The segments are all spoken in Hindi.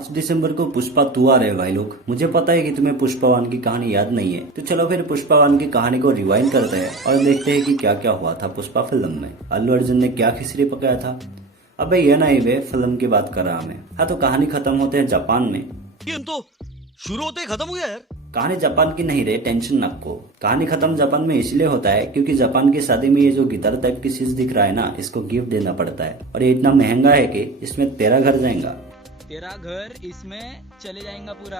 5 दिसंबर को पुष्पा 2 आ रहे हैं भाई लोग। मुझे पता है कि तुम्हें पुष्पा 1 की कहानी याद नहीं है, तो चलो फिर पुष्पा 1 की कहानी को रिवाइंड करते हैं और देखते हैं कि क्या क्या हुआ था पुष्पा फिल्म में। अल्लू अर्जुन ने क्या खिचड़ी पकाया था। अबे ये नहीं वे फिल्म की बात कर रहा मैं। हाँ तो कहानी खत्म होते हैं जापान में। ये तो शुरू होते ही खत्म हो गया यार। कहानी जापान की नहीं रे, टेंशन आपको। कहानी खत्म जापान में इसलिए होता है क्योंकि जापान की शादी में ये जो गिटार टाइप की चीज दिख रहा है ना, इसको गिफ्ट देना पड़ता है और ये इतना महंगा है कि इसमें तेरा घर जाएगा। तेरा घर इसमें चले जाएगा पूरा।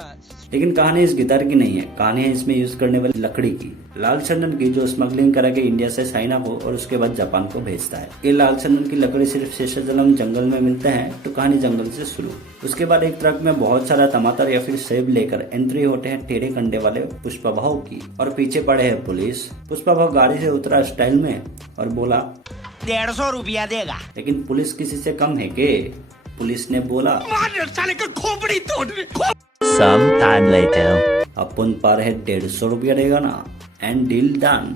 लेकिन कहानी इस गिटार की नहीं है, कहानी है इसमें यूज करने वाली लकड़ी की, लाल चंदन की, जो स्मगलिंग करा के इंडिया से चाइना को और उसके बाद जापान को भेजता है। ये लाल चंदन की लकड़ी सिर्फ शेषाचलम जंगल में मिलते हैं। तो कहानी जंगल से शुरू। उसके बाद एक ट्रक में बहुत सारा टमाटर या फिर सेब लेकर एंट्री होते हैं टेढ़े कंडे वाले पुष्पा भाव की, और पीछे पड़े है पुलिस। पुष्पा भाव गाड़ी से उतरा स्टाइल में और बोला 150 रुपया देगा। लेकिन पुलिस किसी से कम है के? पुलिस ने बोला साले का खोपड़ी तोड़। Some time later. अपन पर है 150 रुपया देगा ना, and deal done.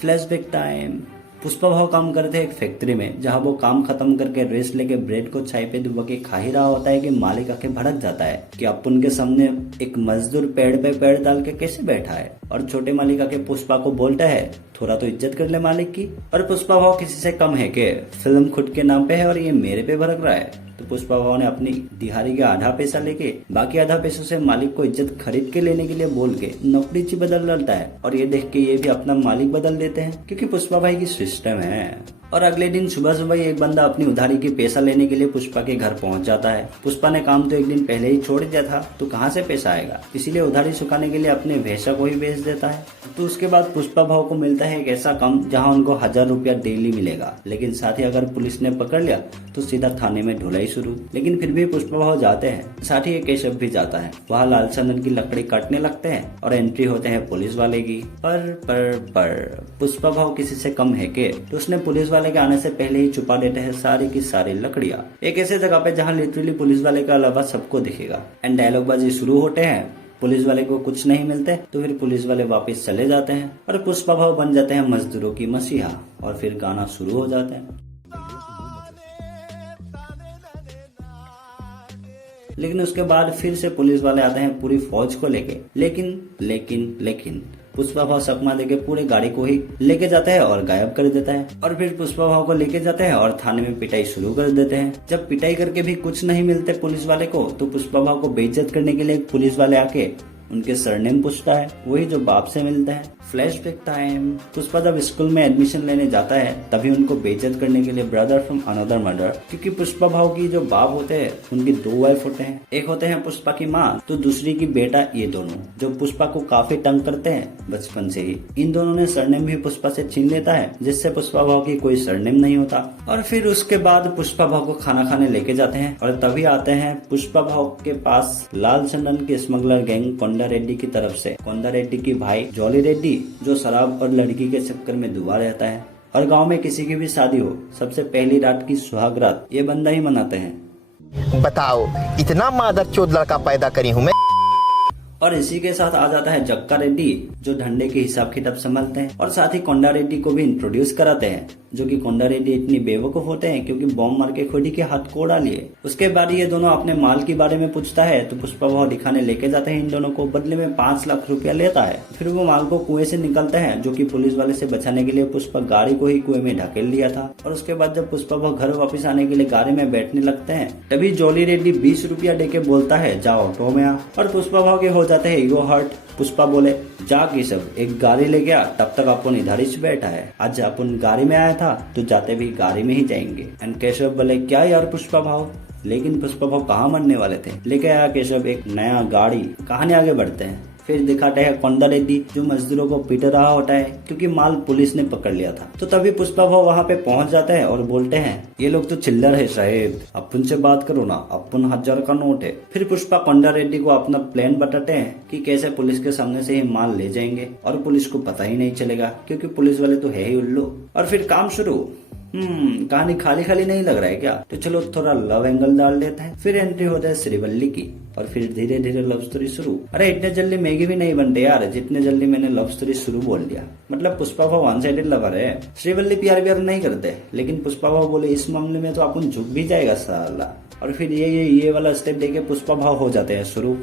Flashback time. Pushpa भाव काम करते हैं एक फैक्ट्री में, जहां वो काम खत्म करके रेस्ट लेके ब्रेड को चाय पे डुबा के खा ही रहा होता है कि मालिक आके भड़क जाता है कि अपन के सामने एक मजदूर पेड़ पे पेड़ डाल के कैसे बैठा है। और छोटे मालिक आके पुष्पा को बोलता है थोड़ा तो इज्जत कर ले मालिक की। और पुष्पा भाव किसी से कम है के? फिल्म खुद के नाम पे है और ये मेरे पे भड़क रहा है। तो पुष्पा भाव ने अपनी दिहाड़ी का आधा पैसा लेके बाकी आधा पैसों से मालिक को इज्जत खरीद के लेने के लिए बोल के नौकरी ची बदल डालता है। और ये देख के ये भी अपना मालिक बदल देते हैं क्योंकि पुष्पा भाई की सिस्टम है। और अगले दिन सुबह सुबह एक बंदा अपनी उधारी की पैसा लेने के लिए पुष्पा के घर पहुंच जाता है। पुष्पा ने काम तो एक दिन पहले ही छोड़ दिया था, तो कहाँ से पैसा आएगा, इसीलिए उधारी चुकाने के लिए अपने भैंसा को ही बेच देता है। तो उसके बाद पुष्पा भाव को मिलता है एक ऐसा काम जहाँ उनको 1000 रुपया डेली मिलेगा। लेकिन साथ ही अगर पुलिस ने पकड़ लिया तो सीधा थाने में ढुलाई शुरू। लेकिन फिर भी पुष्पा भाव जाते हैं, साथ ही एक केशव भी जाता है। वहाँ लाल चंदन की लकड़ी काटने लगते हैं और एंट्री होते हैं पुलिस वाले की। पर पुष्पा भाव किसी से कम है के? तो उसने पुलिस वाले के आने से पहले ही छुपा देते हैं सारी की सारी लकड़ियां एक ऐसे जगह पे जहां लिटरली पुलिस वाले के अलावा सबको दिखेगा। एंड डायलॉग बाजी शुरू होते हैं। पुलिस वाले को कुछ नहीं मिलते तो फिर पुलिस वाले वापस चले जाते हैं और पुष्पा भाव बन जाते हैं मजदूरों की मसीहा। और फिर गाना शुरू हो जाते हैं। लेकिन उसके बाद फिर से पुलिस वाले आते हैं पूरी फौज को लेके। लेकिन पुष्पा भाव सकमा देके पूरे गाड़ी को ही लेके जाता है और गायब कर देता है। और फिर पुष्पा भाव को लेके जाते हैं और थाने में पिटाई शुरू कर देते हैं। जब पिटाई करके भी कुछ नहीं मिलते पुलिस वाले को, तो पुष्पा भाव को बेइज्जत करने के लिए एक पुलिस वाले आके उनके सरनेम पूछता है, वही जो बाप से मिलता है। Flashback time. पुष्पा जब स्कूल में एडमिशन लेने जाता है तभी उनको बेइज्जत करने के लिए ब्रदर फ्रॉम अनदर मदर, क्योंकि पुष्पा भाव की जो बाप होते हैं उनकी 2 वाइफ होते हैं। एक होते हैं पुष्पा की माँ, तो दूसरी की बेटा। ये दोनों जो पुष्पा को काफी तंग करते हैं बचपन से ही। इन दोनों ने सरनेम भी पुष्पा से छीन लेता है, जिससे पुष्पा भाव की कोई सरनेम नहीं होता। और फिर उसके बाद पुष्पा भाव को खाना खाने लेके जाते हैं और तभी आते हैं पुष्पा भाव के पास लाल चंदन के स्मगलर गैंग कोंडा रेड्डी की तरफ से। कोंडा रेड्डी की भाई जॉली रेड्डी, जो शराब और लड़की के चक्कर में डूबा रहता है। और गांव में किसी की भी शादी हो, सबसे पहली रात की सुहाग रात ये बंदा ही मनाते हैं। बताओ इतना मादरचोद लड़का पैदा करी हूँ मैं। और इसी के साथ आ जाता है जक्का रेड्डी, जो धंधे के हिसाब किताब संभालते हैं। और साथ ही कोंडा रेड्डी को भी इंट्रोड्यूस कराते हैं, जो कि कोंडा रेड्डी इतनी बेवकूफ होते हैं क्योंकि बॉम्ब मार के खुद ही के हाथ को उड़ा लिए। उसके बाद ये दोनों अपने माल के बारे में पूछता है, तो पुष्पा भाव दिखाने लेके जाते हैं इन दोनों को। बदले में 5 लाख रुपया लेता है। फिर वो माल को कुएं से निकलते हैं, जो कि पुलिस वाले से बचाने के लिए पुष्पा गाड़ी को ही कुएं में ढकेल लिया था। और उसके बाद जब पुष्पा भाव घर वापस आने के लिए गाड़ी में बैठने लगते हैं, तभी जॉली रेड्डी 20 रुपया देके बोलता है जाओ ऑटो में आ। और पुष्पा भाव के हो जाते हैं ईगो हर्ट। पुष्पा बोले जा की सब एक गाड़ी ले गया, तब तक अपन इधर ही बैठा है। आज अपन गाड़ी में आया था तो जाते भी गाड़ी में ही जाएंगे। एंड केशव बोले क्या यार पुष्पा भाव। लेकिन पुष्पा भाव कहाँ मरने वाले थे, लेके आया केशव एक नया गाड़ी। कहानी आगे बढ़ते हैं। फिर दिखाते हैं कोंडा रेड्डी, जो मजदूरों को पीट रहा होता है क्योंकि माल पुलिस ने पकड़ लिया था। तो तभी पुष्पा भाव वहाँ पे पहुँच जाते हैं और बोलते हैं ये लोग तो चिल्लर है साहेब, अपन से बात करो ना, अपन 1000 का नोट है। फिर पुष्पा कोंडा रेड्डी को अपना प्लान बताते हैं कि कैसे पुलिस के सामने से ही माल ले जाएंगे और पुलिस को पता ही नहीं चलेगा, क्योंकि पुलिस वाले तो है ही उल्लू। और फिर काम शुरू। कहानी खाली खाली नहीं लग रहा है क्या? तो चलो थोड़ा लव एंगल डाल देते हैं। फिर एंट्री होता है श्रीवल्ली की और फिर धीरे धीरे लव स्टोरी शुरू। अरे इतने जल्दी मैगी भी नहीं बनते यार, जितने जल्दी मैंने लव स्टोरी शुरू बोल दिया। मतलब पुष्पा भाव वन साइडेड लवर है, श्रीवल्ली प्यार नहीं करते, लेकिन पुष्पा भाव बोले इस मामले में तो अपन झुक भी जाएगा साला। और फिर ये वाला स्टेप देके पुष्पा भाव हो जाते हैं शुरू।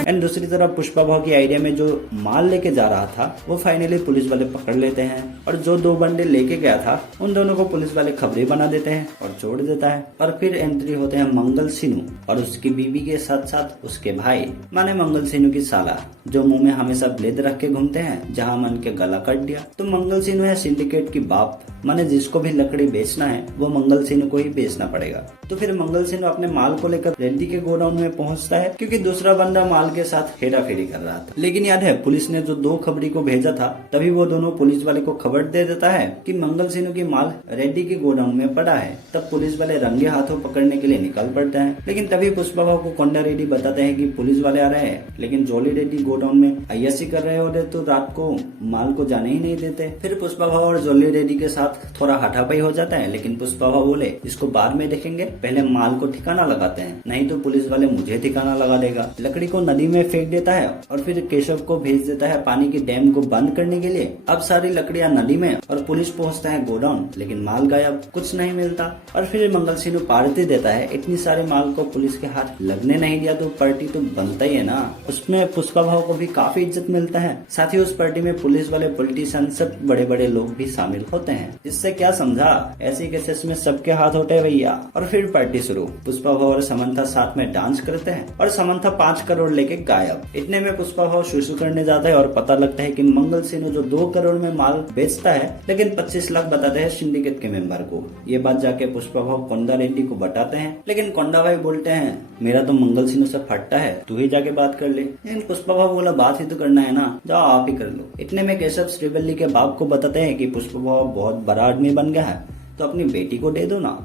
एंड दूसरी तरफ पुष्पा भाव की आइडिया में जो माल लेके जा रहा था वो फाइनली पुलिस वाले पकड़ लेते हैं, और जो 2 बंडे लेके गया था उन दोनों को पुलिस वाले खबरें बना देते हैं और छोड़ देता है। और फिर एंट्री होते हैं मंगल सिन्हू और उसकी बीवी के साथ साथ उसके भाई, माने मंगल सिन्हू की साला, जो मुंह में हमेशा ब्लेड रख के घूमते हैं, जहाँ मन के गला कट दिया। तो मंगल सिन्हू है सिंडिकेट की बाप, माने जिसको भी लकड़ी बेचना है वो मंगल सिन्हू को ही बेचना पड़ेगा। तो फिर मंगल सिन्हू अपने माल को लेकर रेड्डी के गोडाउन में पहुंचता है, क्योंकि दूसरा बंदा माल के साथ हेराफेरी कर रहा था। लेकिन याद है पुलिस ने जो 2 खबरी को भेजा था, तभी वो दोनों पुलिस वाले को खबर दे देता है कि मंगल सिन्हू की माल रेड्डी के गोडाउन में पड़ा है। तब पुलिस वाले रंगे हाथों पकड़ने के लिए निकल पड़ते हैं। लेकिन तभी पुष्पा भाव को कोंडा रेड्डी बताते हैं कि पुलिस वाले आ रहे हैं, लेकिन जॉली रेड्डी गोडाउन में अय्यासी कर रहे होते तो रात को माल को जाने ही नहीं देते। फिर पुष्पा भाव और जॉली रेड्डी के साथ थोड़ा हाथापाई हो जाता है, लेकिन पुष्पा भाव बोले इसको बाद में देखेंगे, पहले माल को ठिकाना लगाते हैं, नहीं तो पुलिस वाले मुझे ठिकाना लगा देगा। लकड़ी को नदी में फेंक देता है और फिर केशव को भेज देता है पानी की डैम को बंद करने के लिए। अब सारी लकड़ियां नदी में और पुलिस पहुंचता है गोडाउन, लेकिन माल गायब, कुछ नहीं मिलता। और फिर मंगल सिन्हू पार्टी देता है, इतनी सारे माल को पुलिस के हाथ लगने नहीं दिया तो पार्टी तो बनता ही है ना। उसमें पुष्पा भाव को भी काफी इज्जत मिलता है। साथ ही उस पार्टी में पुलिस वाले, पॉलिटिशियन, सब बड़े बड़े लोग भी शामिल होते हैं। इससे क्या समझा, ऐसे केसेस में सबके हाथ होते हैं भैया। और फिर पार्टी शुरू। पुष्पा भाव और समंथा साथ में डांस करते हैं और समंथा 5 करोड़ लेके गायब। इतने में पुष्पा भाव शुशु करने जाता है और पता लगता है कि मंगल सिन्हू जो 2 करोड़ में माल बेचता है, लेकिन 25 लाख बताते हैं सिंडिकेट के मेंबर को। ये बात जाके पुष्पा भाव कोंडा रेड्डी को बताते हैं, लेकिन कोंडा भाई बोलते हैं मेरा तो मंगल सिन्हू से फटता है, तू ही जाके बात कर ले। लेकिन पुष्पा भाव बोला बात ही तो करना है ना, जाओ आप ही कर लो। इतने में केशव श्रीवल्ली के बाप को बताते हैं कि पुष्पा भाव बहुत बड़ा आदमी बन गया है, तो अपनी बेटी को दे दो ना।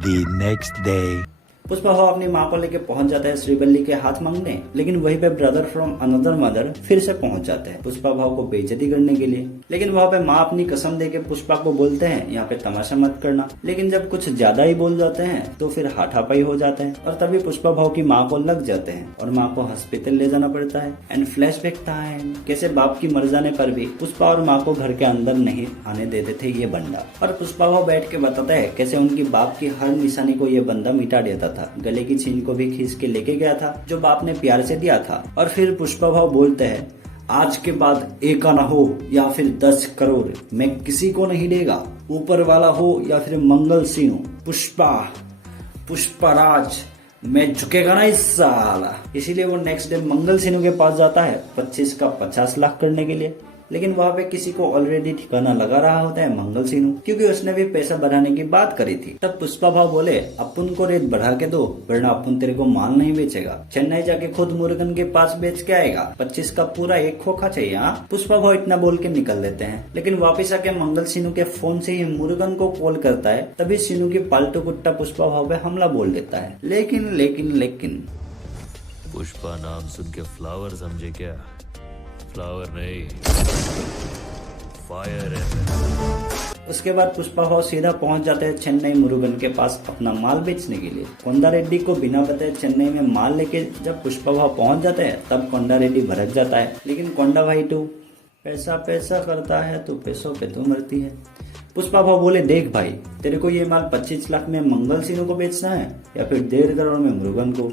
The next day. पुष्पा भाव अपनी माँ को लेके पहुंच जाता है श्रीवल्ली के हाथ मांगने, लेकिन वहीं पे ब्रदर फ्रॉम अनदर मदर फिर से पहुंच जाते हैं पुष्पा भाव को बेइज्जती करने के लिए। लेकिन वहाँ पे माँ अपनी कसम देके पुष्पा को बोलते हैं यहाँ पे तमाशा मत करना। लेकिन जब कुछ ज्यादा ही बोल जाते हैं तो फिर हाथापाई हो जाता है और तभी पुष्पा भाव की माँ को लग जाते हैं और माँ को हॉस्पिटल ले जाना पड़ता है। एंड फ्लैशबैक टाइम, कैसे बाप की मर जाने पर भी पुष्पा और माँ को घर के अंदर नहीं आने देते थे ये बंदा। और पुष्पा भाव बैठ के बताता है कैसे उनकी बाप की हर निशानी को ये बंदा मिटा देता था, गले की छीन को भी खींच के लेके गया था जो बाप ने प्यार से दिया था। और फिर पुष्पा भाव बोलते हैं आज के बाद 1 आना हो या फिर 10 करोड़, मैं किसी को नहीं देगा, ऊपर वाला हो या फिर मंगल सिन्हू, पुष्पराज, मैं झुकेगा ना इस साला। इसीलिए वो नेक्स्ट डे मंगल सिन्हू के पास जाता है 25 का 50 लाख करने के लिए। लेकिन वहाँ पे किसी को ऑलरेडी ठिकाना लगा रहा होता है मंगल सिन्हू, क्योंकि उसने भी पैसा बढ़ाने की बात करी थी। तब पुष्पा भाव बोले अपन को रेट बढ़ा के दो, वरना अपन तेरे को माल नहीं बेचेगा। चेन्नई जाके खुद मुरुगन के पास बेच के आएगा, 25 का पूरा 1 खोखा चाहिए। हाँ, पुष्पा भाव इतना बोल के निकल देते हैं। लेकिन वापिस आके मंगल सिन्हू के फोन से ही मुरुगन को कॉल करता है, तभी सिन्हू की पालतू कुत्ता पुष्पा भाव पे हमला बोल देता है। लेकिन पुष्पा नाम सुन के फ्लावर समझे क्या? फ्लावर नहीं, फायर है। उसके बाद पुष्पा भाव सीधा पहुंच जाते हैं चेन्नई मुरुगन के पास अपना माल बेचने के लिए। कोंडा रेड्डी को बिना बताए चेन्नई में माल लेके जब पुष्पा भाव पहुंच जाते हैं तब कोंडा रेड्डी भड़क जाता है। लेकिन कोंडा भाई तू पैसा करता है तो पैसों पे तो मरती है। पुष्पा भाव बोले देख भाई, तेरे को ये माल 25 लाख में मंगल सिन्हू को बेचना है या फिर 1.5 करोड़ में मुरुगन को।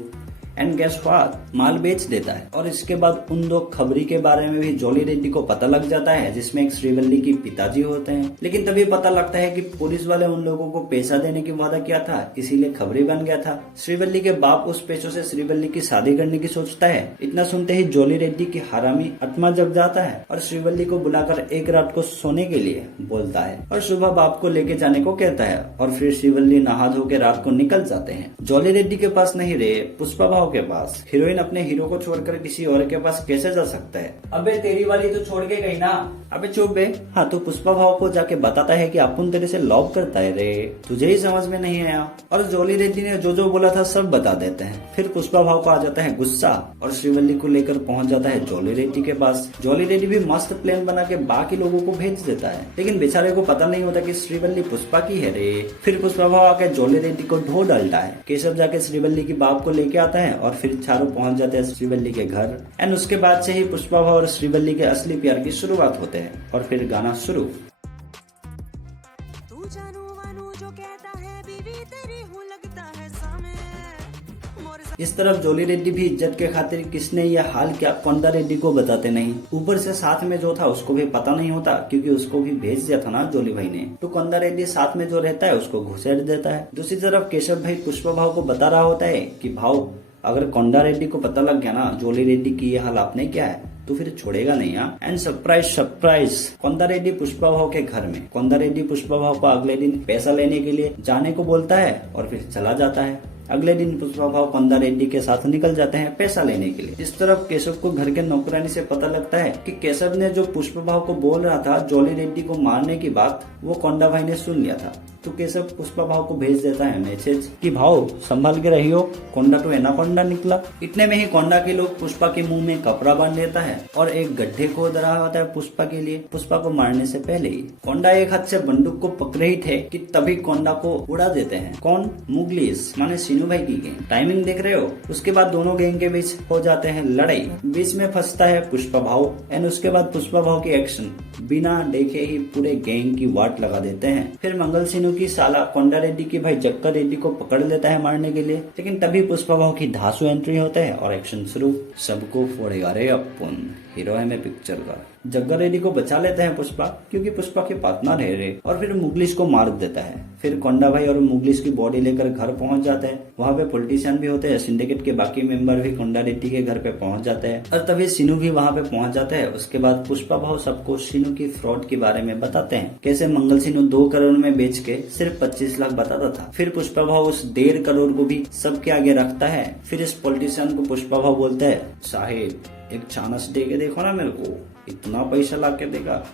एंड गेस व्हाट, माल बेच देता है। और इसके बाद उन 2 खबरी के बारे में भी जॉली रेड्डी को पता लग जाता है, जिसमें एक श्रीवल्ली की पिताजी होते हैं। लेकिन तभी पता लगता है कि पुलिस वाले उन लोगों को पैसा देने की वादा किया था, इसीलिए खबरी बन गया था। श्रीवल्ली के बाप उस पैसों से श्रीवल्ली की शादी करने की सोचता है। इतना सुनते ही जॉली रेड्डी की हरामी आत्मा जग जाता है और श्रीवल्ली को बुलाकर एक रात को सोने के लिए बोलता है और सुबह बाप को लेके जाने को कहता है। और फिर श्रीवल्ली नहा धो के रात को निकल जाते हैं। जॉली रेड्डी के पास नहीं रहे, पुष्पा भाव के पास। हीरोइन अपने हीरो को छोड़कर किसी और के पास कैसे जा सकता है? अबे तेरी वाली तो छोड़ के गई ना। अबे चुप बे। हाँ तो पुष्पा भाव को जाके बताता है कि अपन तेरे से लव करता है रे, तुझे ही समझ में नहीं आया। और जॉली रेड्डी ने जो जो बोला था सब बता देते हैं। फिर पुष्पा भाव को आ जाता है गुस्सा और श्रीवल्ली को लेकर पहुंच जाता है जॉली रेड्डी के पास। जॉली रेड्डी भी मस्त प्लान बना के बाकी लोगों को भेज देता है, लेकिन बेचारे को पता नहीं होता कि श्रीवल्ली पुष्पा की है रे। फिर पुष्पा भाव आके जॉली रेड्डी को ढो डालता है। केशव जाके श्रीवल्ली की बाप को लेके आता है और फिर चारों पहुंच जाते हैं श्रीवल्ली के घर। एंड उसके बाद से ही पुष्पा भाव और श्रीवल्ली के असली प्यार की शुरुआत होते हैं और फिर गाना शुरू। तू जानू वानू जो कहता है बीवी तेरी हूँ लगता है सामे मोरे इस तरफ जॉली रेड्डी भी इज्जत के खातिर किसने यह हाल क्या कोंडा रेड्डी को बताते नहीं। ऊपर से साथ में जो था उसको भी पता नहीं होता, क्योंकि उसको भी भेज दिया था ना जॉली भाई ने। तो कोंडा रेड्डी साथ में जो रहता है उसको घुसेड़ देता है। दूसरी तरफ केशव भाई पुष्पा भाव को बता रहा होता है कि भाव अगर कोंडा रेड्डी को पता लग गया ना जॉली रेड्डी की ये हाल आपने क्या है तो फिर छोड़ेगा नहीं। एंड सरप्राइज कोंडा रेड्डी पुष्पा भाव के घर में। कोंडा रेड्डी पुष्पा भाव को अगले दिन पैसा लेने के लिए जाने को बोलता है और फिर चला जाता है। अगले दिन पुष्पा भाव कोंडा रेड्डी के साथ निकल जाते हैं पैसा लेने के लिए। इस तरफ केशव को घर के नौकरानी से पता लगता है कि केशव ने जो पुष्पा भाव को बोल रहा था जॉली रेड्डी को मारने की बात वो कोंडा भाई ने सुन लिया था। तो केशव पुष्पा भाव को भेज देता है मैसेज कि भाव संभाल के रहियो, कोंडा तो एनाकोंडा निकला। इतने में ही कोंडा के लोग पुष्पा के मुंह में कपड़ा बांध देता है और एक गड्ढे खोद रहा होता है पुष्पा के लिए। पुष्पा को मारने से पहले ही कोंडा एक हाथ से बंदूक को पकड़े ही थे कि तभी कोंडा को उड़ा देते हैं। कौन? मुगलिस माने सीनू भाई की गैंग। टाइमिंग देख रहे हो? उसके बाद दोनों गैंग के बीच हो जाते हैं लड़ाई। बीच में फंसता है पुष्पा भाव एंड उसके बाद पुष्पा भाव की एक्शन बिना देखे ही पूरे गैंग की वाट लगा देते हैं। फिर मंगल सिन्हू की साला कोंडा रेड्डी की भाई जक्का रेड्डी को पकड़ लेता है मारने के लिए, लेकिन तभी पुष्पा भाव की धांसू एंट्री होते हैं और एक्शन शुरू। सबको फोड़ेगा रे अपन, हीरो है मैं पिक्चर का। जग्गा रेड्डी को बचा लेते हैं पुष्पा, क्योंकि पुष्पा के पार्टनर है रे, और फिर मुगलिश को मार देता है। फिर कोंडा भाई और मुगलिश की बॉडी लेकर घर पहुंच जाते हैं। वहाँ पे पॉलिटिशियन भी होते हैं, सिंडिकेट के बाकी मेंबर भी कोंडा रेड्डी के घर पे पहुंच जाते हैं और तभी सिनू भी वहाँ पे पहुंच जाता है। उसके बाद पुष्पा भाव सबको सिनू की फ्रॉड के बारे में बताते हैं, कैसे मंगल सिनू 2 करोड़ में बेच के सिर्फ 25 लाख बताता था। फिर पुष्पा भाव उस 1.5 करोड़ को भी सबके आगे रखता है। फिर इस पॉलिटिशियन को पुष्पा भाव बोलता है, साहिब एक चांस दे के देखो ना मेरे को, इतना पैसा ला के देगा।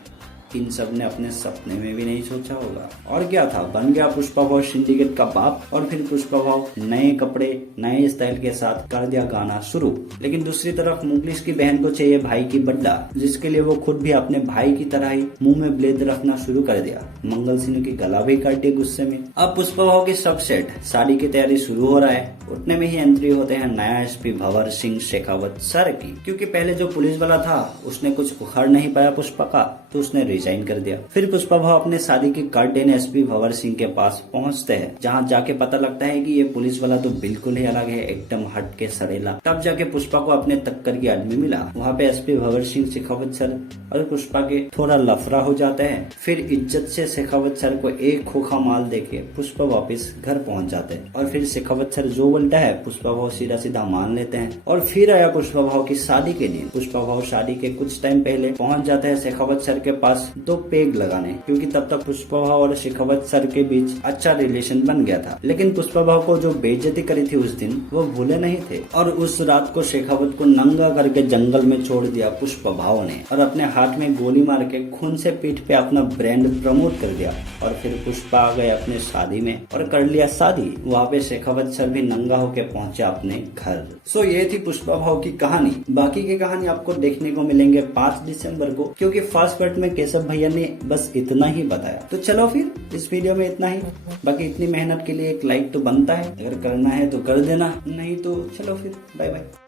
इन सब ने अपने सपने में भी नहीं सोचा होगा। और क्या था, बन गया पुष्पा भाव सिंडिकेट का बाप। और फिर पुष्पा भाव नए कपड़े नए स्टाइल के साथ कर दिया गाना शुरू। लेकिन दूसरी तरफ मुगलिश की बहन को चाहिए भाई की बड्डा, जिसके लिए वो खुद भी अपने भाई की तरह ही मुंह में ब्लेड रखना शुरू कर दिया। मंगल सिन्हू की गला भी काट दिया गुस्से में। अब पुष्पा भाव की सब सेट साड़ी की तैयारी शुरू हो रहा है। उतने में ही एंट्री होते हैं नया एसपी भंवर सिंह शेखावत सर की, क्योंकि पहले जो पुलिस वाला था उसने कुछ उखाड़ नहीं पाया पुष्पा का, तो उसने रिजाइन कर दिया। फिर पुष्पा भाव अपने शादी के कार्ड देने एसपी भंवर सिंह के पास पहुंचते हैं, जहां जाके पता लगता है कि ये पुलिस वाला तो बिल्कुल ही अलग है, एकदम हट के सड़ेला। तब जाके पुष्पा को अपने टक्कर की आदमी मिला। वहाँ पे एसपी भंवर सिंह शेखावत सर और पुष्पा के थोड़ा लफड़ा हो जाते हैं। फिर इज्जत से शेखावत सर को एक खोखा माल देके पुष्पा वापस घर पहुंच जाते हैं। और फिर शेखावत सर जो बोलता है पुष्पा भाव सीधा सीधा मान लेते हैं। और फिर आया पुष्पा भाव की शादी के दिन। पुष्पा भाव शादी के कुछ टाइम पहले पहुंच जाते हैं शेखावत सर के पास 2 पेग लगाने, क्योंकि तब तक पुष्पा भाव और शेखावत सर के बीच अच्छा रिलेशन बन गया था। लेकिन पुष्पा भाव को जो बेइज्जती करी थी उस दिन वो भूले नहीं थे, और उस रात को शेखावत को नंगा करके जंगल में छोड़ दिया पुष्पा भाव ने, और अपने हाथ में गोली मार के खून से पीठ पे अपना ब्रांड प्रमोट कर दिया। और फिर पुष्पा आ गए अपने शादी में और कर लिया शादी। वहाँ पे शेखावत सर भी नंगा होके पहुंचे अपने घर। सो ये थी पुष्पा भाव की कहानी। बाकी की कहानी आपको देखने को मिलेंगे 5 दिसंबर को, क्योंकि फर्स्ट पार्ट में केशव भैया ने बस इतना ही बताया। तो चलो फिर इस वीडियो में इतना ही। बाकी इतनी मेहनत के लिए एक लाइक तो बनता है, अगर करना है तो कर देना, नहीं तो चलो फिर बाय बाय।